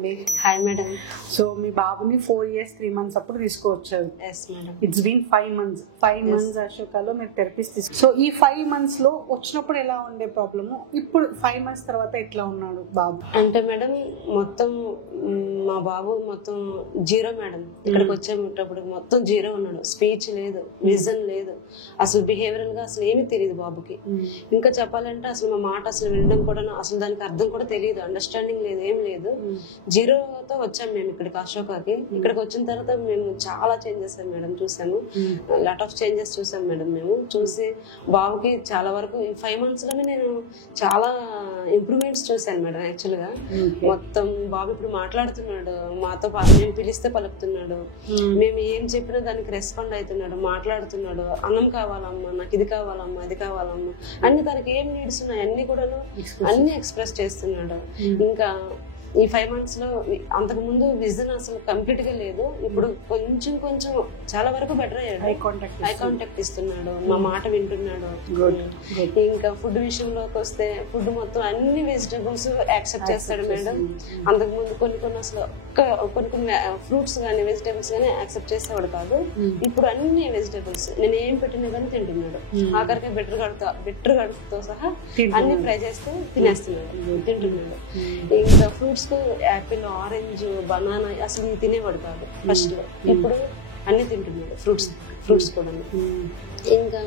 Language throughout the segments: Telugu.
అండి. Hi madam. సో మీ బాబుని 4 years 3 months అప్పుడు తీసుకువచ్చారు. Yes madam. It's been 5 months. 5 months అశోకాలో మీరు థెరపీస్ తీసుకు. సో ఈ 5 months లో వచ్చినప్పుడు ఎలా ఉండే ప్రాబ్లము, ఇప్పుడు 5 months తర్వాత ఎట్లా ఉన్నాడు బాబు? అంటే మేడం మొత్తం మా బాబు మొత్తం జీరో మేడం. ఇక్కడికి వచ్చేటప్పుడు మొత్తం జీరో ఉన్నాడు. స్పీచ్ లేదు, విజన్ లేదు, అసలు బిహేవియరల్ గా అసలు ఏమీ తెలియదు బాబుకి. ఇంకా చెప్పాలంటే అసలు మా మాట అసలు వినడం కూడా అసలు దానికి అర్థం కూడా తెలియదు, అండర్స్టాండింగ్ లేదు, ఏం లేదు. జీరోతో వచ్చాము మేము ఇక్కడికి అశోకాకి. ఇక్కడికి వచ్చిన తర్వాత మేము చాలా చేంజెస్ మేడం చూసాము, లాట్ ఆఫ్ చేంజెస్ చూసాం మేడం. మేము చూసి బాబుకి చాలా వరకు ఈ 5 months లోనే నేను చాలా ఇంప్రూవ్మెంట్స్ చూసాను మేడం. యాక్చువల్ గా మొత్తం బాబు ఇప్పుడు మాట్లాడుతున్నాడు, మాతో మేము పిలిస్తే పలుకుతున్నాడు, మేము ఏం చెప్పినా దానికి రెస్పాండ్ అవుతున్నాడు, మాట్లాడుతున్నాడు. అన్నం కావాలమ్మా, నాకు ఇది కావాలమ్మా, అది కావాలమ్మా అన్ని, తనకి ఏం నీడ్స్ ఉన్నాయి అన్ని కూడా అన్ని ఎక్స్ప్రెస్ చేస్తున్నాడు. ఇంకా ఈ 5 months లో అంతకు ముందు విజన్ అసలు కంప్లీట్ గా లేదు, ఇప్పుడు కొంచెం కొంచెం చాలా వరకు బెటర్ అయ్యాడు. ఐ కాంటాక్ట్ ఇస్తున్నాడు, మా మాట వింటున్నాడు. ఇంకా ఫుడ్ విషయంలోకి వస్తే ఫుడ్ మొత్తం అన్ని వెజిటేబుల్స్ యాక్సెప్ట్ చేస్తాడు మేడం. అంతకు ముందు కొన్ని అసలు కొన్ని ఫ్రూట్స్ కానీ వెజిటేబుల్స్ కానీ యాక్సెప్ట్ చేసేవాడు కాదు. ఇప్పుడు అన్ని వెజిటేబుల్స్ నేను ఏం పెట్టినా కానీ తింటున్నాడు. ఆఖరికి బెటర్ గడుపుతో సహా అన్ని ఫ్రై చేస్తూ తింటున్నాడు. ఇంకా ఫ్రూట్స్ యాపిల్, ఆరెంజ్, బనానా అసలు తినేవాడు కాదు ఫస్ట్ లో. ఇప్పుడు అన్ని తింటున్నాడు, ఫ్రూట్స్ కూడా. ఇంకా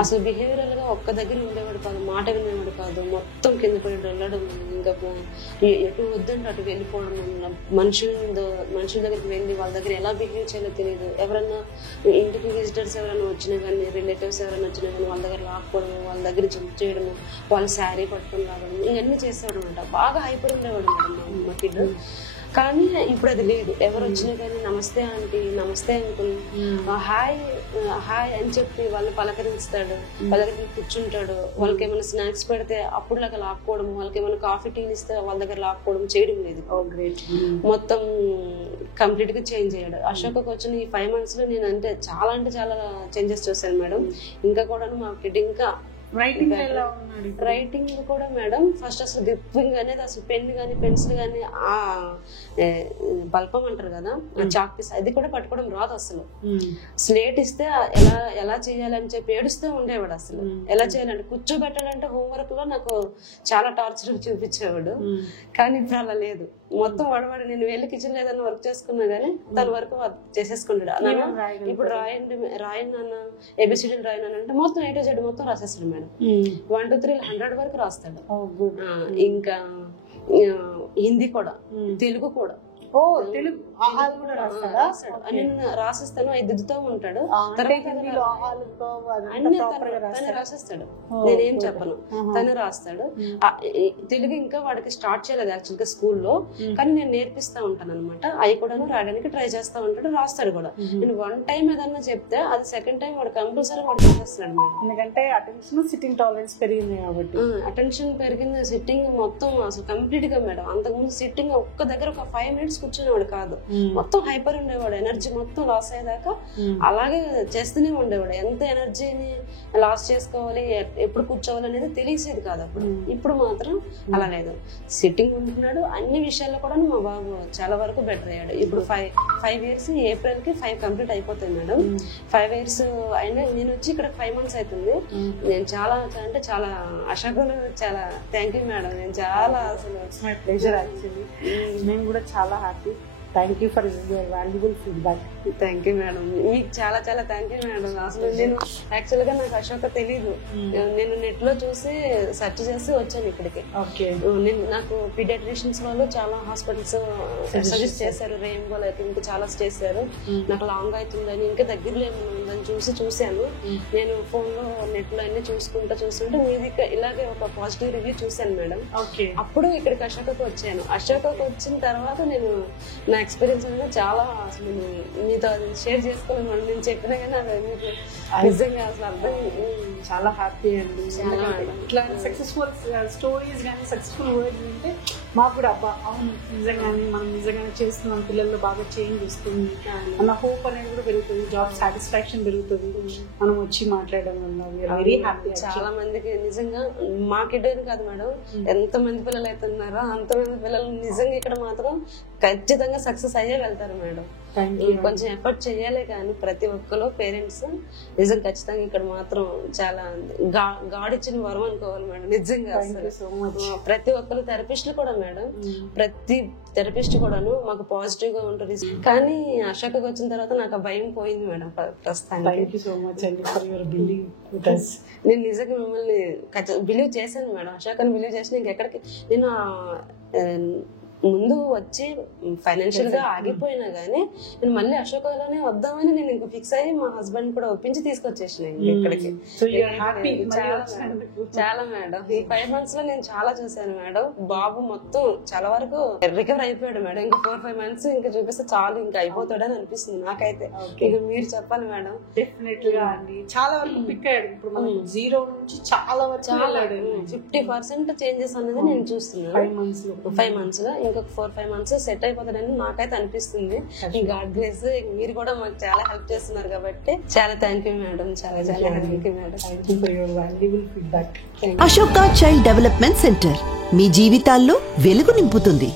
అసలు బిహేవియరల్ గా ఒక్క దగ్గర ఉండేవాడు కాదు, మాట వినేవాడు కాదు, మొత్తం కింద పడి వెళ్ళడం, ఇంకా ఎటు వద్దంటే అటు వెళ్ళిపోవడం, మనుషుల దగ్గరికి వెళ్ళి వాళ్ళ దగ్గర ఎలా బిహేవ్ చేయాలో తెలియదు. ఎవరన్నా ఇంటికి విజిటర్స్ ఎవరైనా వచ్చినా కానీ, రిలేటివ్స్ ఎవరైనా వచ్చినా కానీ వాళ్ళ దగ్గర లాక్కోవడం, వాళ్ళ దగ్గర జంప్ చేయడము, వాళ్ళ శారీ పట్టుకుని రావడం, ఇవన్నీ చేసేవాడు అనమాట. బాగా హైపర్ ఉండేవాడు మేడం మా కిడ్. కానీ ఇప్పుడు అది లేదు. ఎవరు వచ్చినా కానీ నమస్తే ఆంటీ, నమస్తే అంకుల్, హాయ్ అని చెప్పి వాళ్ళని పలకరిస్తాడు, పలకరించి కూర్చుంటాడు. వాళ్ళకి ఏమైనా స్నాక్స్ పెడితే అప్పుడు లాగా లాక్కోవడం, వాళ్ళకి ఏమైనా కాఫీ టీలు ఇస్తే వాళ్ళ దగ్గర లాక్కోవడం చేయడం లేదు. మొత్తం కంప్లీట్ గా చేంజ్ అయ్యాడు. అశోకకు వచ్చిన ఈ 5 months లో నేను అంటే చాలా చేంజెస్ చూసాను మేడం. ఇంకా కూడా మా కిడ్ ఇంకా రైటింగ్ కూడా మేడం ఫస్ట్ అసలు గ్రిప్పింగ్ అనేది అసలు పెన్ కానీ పెన్సిల్ కానీ ఆ బల్పం అంటారు కదా, చాక్ పీస్ అది కూడా పట్టుకోవడం రాదు అసలు. స్లేట్ ఇస్తే ఎలా చేయాలని చెప్పి ఏడుస్తూ ఉండేవాడు. అసలు ఎలా చేయాలంటే కూర్చోబెట్టాలంటే హోంవర్క్ లో నాకు చాలా టార్చర్ చూపించేవాడు. కానీ ఇప్పుడు అలా లేదు. మొత్తం వాడవాడు నేను వెళ్ళి కిచెన్ లో ఏదైనా వర్క్ చేసుకున్నా గానీ తన వరకు చేసుకుంటాడు. ఇప్పుడు రాయండి నాన్న, ఏబిసిడీలు రాయను అంటే మొత్తం A to Z మొత్తం రాసేస్తాడు మేడం. 1 to 3 100 వరకు రాస్తాడు. ఇంకా హిందీ కూడా, తెలుగు కూడా. నేను రాసిస్తాను, అవి దిద్దుతూ ఉంటాడు, తను రాసేస్తాడు, నేనేం చెప్పను, తను రాస్తాడు. తెలుగు ఇంకా వాడికి స్టార్ట్ చేయలేదు యాక్చువల్ గా స్కూల్లో, కానీ నేను నేర్పిస్తా ఉంటాను అనమాట. అవి కూడా రాయడానికి ట్రై చేస్తా ఉంటాడు, రాస్తాడు కూడా. నేను 1 time ఏదన్నా చెప్తే అది 2nd time వాడు కంపల్సరీ వాడు చేసేస్తున్నాడు మేడం. ఎందుకంటే అటెన్షన్, సిట్టింగ్ టాలరెన్స్ పెరిగింది కాబట్టి. అటెన్షన్ పెరిగింది, సిట్టింగ్ మొత్తం అసలు కంప్లీట్ గా మేడం. అంతకుముందు సిట్టింగ్ ఒక్క దగ్గర ఒక 5 minutes కూర్చునేవాడు కాదు, మొత్తం హైపర్ ఉండేవాడు. ఎనర్జీ మొత్తం లాస్ అయ్యేదాకా అలాగే చేస్తూనే ఉండేవాడు. ఎంత ఎనర్జీని లాస్ చేసుకోవాలి, ఎప్పుడు కూర్చోవాలి అనేది తెలిసేది కాదు అప్పుడు. ఇప్పుడు మాత్రం అలా లేదు, సిట్టింగ్ ఉంటున్నాడు. అన్ని విషయాల్లో కూడా మా బాబు చాలా వరకు బెటర్ అయ్యాడు. ఇప్పుడు 5 years ఏప్రిల్ కి 5 కంప్లీట్ అయిపోతాయి మేడం. 5 years అయినా నేను వచ్చి ఇక్కడ 5 months అవుతుంది. నేను చాలా అంటే చాలా అశోకలో చాలా థ్యాంక్ యూ మేడం. నేను చాలా అసలు మై ప్లెజర్ యాక్చువల్లీ. నేను కూడా చాలా happy. Thank you for your valuable feedback. Thank you madam, మీకు చాలా థ్యాంక్ యూ మేడం. అసలు నేను యాక్చువల్ గా నాకు అశోక తెలీదు, నేను నెట్ లో చూసి సెర్చ్ చేసి వచ్చాను ఇక్కడికి. నాకు పీడియాట్రిషియన్స్ వాళ్ళు చాలా హాస్పిటల్స్ సజెస్ట్ చేశారు, రెయిన్బో అయితే ఇంకా చాలా చేశారు. నాకు లాంగ్ అవుతుందని ఇంకా దగ్గరలో ఏమైనా ఉందని చూశాను. నేను ఫోన్ లో నెట్ లో అన్ని చూస్తుంటే మీది ఇలాగే ఒక పాజిటివ్ రివ్యూ చూశాను మేడం. అప్పుడు ఇక్కడికి అశోకకు వచ్చాను. అశోకకు వచ్చిన తర్వాత నేను నా ఎక్స్పీరియన్స్ అనేది చాలా అసలు మీతో షేర్ చేసుకోవాలి. నేను చెప్పినా కానీ అది మీకు నిజంగా అసలు అర్థం. చాలా హ్యాపీ అండి. ఇట్లా సక్సెస్ఫుల్ స్టోరీస్ కానీ సక్సెస్ఫుల్ వర్డ్స్ అంటే మాకు కూడా అబ్బా అవును నిజంగానే మనం నిజంగానే చేస్తున్నాం, పిల్లల్లో బాగా చేంజ్ వస్తుంది అన్న హోప్ అనేది కూడా పెరుగుతుంది, జాబ్ సాటిస్ఫాక్షన్ పెరుగుతుంది మనం వచ్చి మాట్లాడడం వల్ల. Very happy. చాలా మందికి నిజంగా మా కిడ్డేది కాదు మేడం, ఎంత మంది పిల్లలు అవుతున్నారో అంతమంది పిల్లలు నిజంగా ఇక్కడ మాత్రం ఖచ్చితంగా సక్సెస్ అయ్యే వెళ్తారు మేడం. కొంచెం ఎఫర్ట్ చేయాలి కానీ ప్రతి ఒక్కరు పేరెంట్స్ నిజం ఖచ్చితంగా ఇక్కడ మాత్రం చాలా గాడ్ ఇచ్చిన వరం అనుకోవాలి మేడం. నిజంగా ప్రతి ఒక్కరు థెరపిస్టులు కూడా మేడం, ప్రతి థెరపిస్ట్ కూడాను మాకు పాజిటివ్ గా ఉంటుంది. కానీ అశోకకి వచ్చిన తర్వాత నాకు ఆ భయం పోయింది మేడం ప్రస్తుతానికి. నేను నిజంగా మిమ్మల్ని బిలీవ్ చేశాను మేడం, అశోకని బిలీవ్ చేసి ఇంకెక్కడికి నేను ముందు వచ్చి ఫైనాన్షియల్ గా ఆగిపోయినా గానీ నేను మళ్ళీ అశోకలోనే వద్దామని నేను ఇంకా ఫిక్స్ అయ్యి మా హస్బెండ్ కూడా ఒప్పించి తీసుకొచ్చేసిన ఇక్కడికి. చాలా మేడం ఈ 5 months లో నేను చాలా చూసాను మేడం. బాబు మొత్తం చాలా వరకు రికవర్ అయిపోయాడు మేడం. ఇంకా 4-5 months ఇంకా చూపిస్తే చాలు ఇంకా అయిపోతాడని అనిపిస్తుంది నాకైతే. ఇంకా మీరు చెప్పాలి మేడం. డెఫినెట్ గా అండి చాలా వరకు పిక్ అయ్యాడు. ఇప్పుడు మనం 0 నుంచి చాలా వరకు 50% చేంజెస్ అనేది నేను చూస్తున్నాను 5 months లో. ఇంకా 4-5 months సెట్ అయిపోతాడని నాకైతే అనిపిస్తుంది. గాడ్ గ్రేస్ మీరు కూడా మాకు చాలా హెల్ప్ చేస్తున్నారు కాబట్టి చాలా థ్యాంక్ యూ మేడం. చాలా చాలా thank you madam. Ashoka child development centre మీ జీవితాల్లో వెలుగు నింపుతుంది.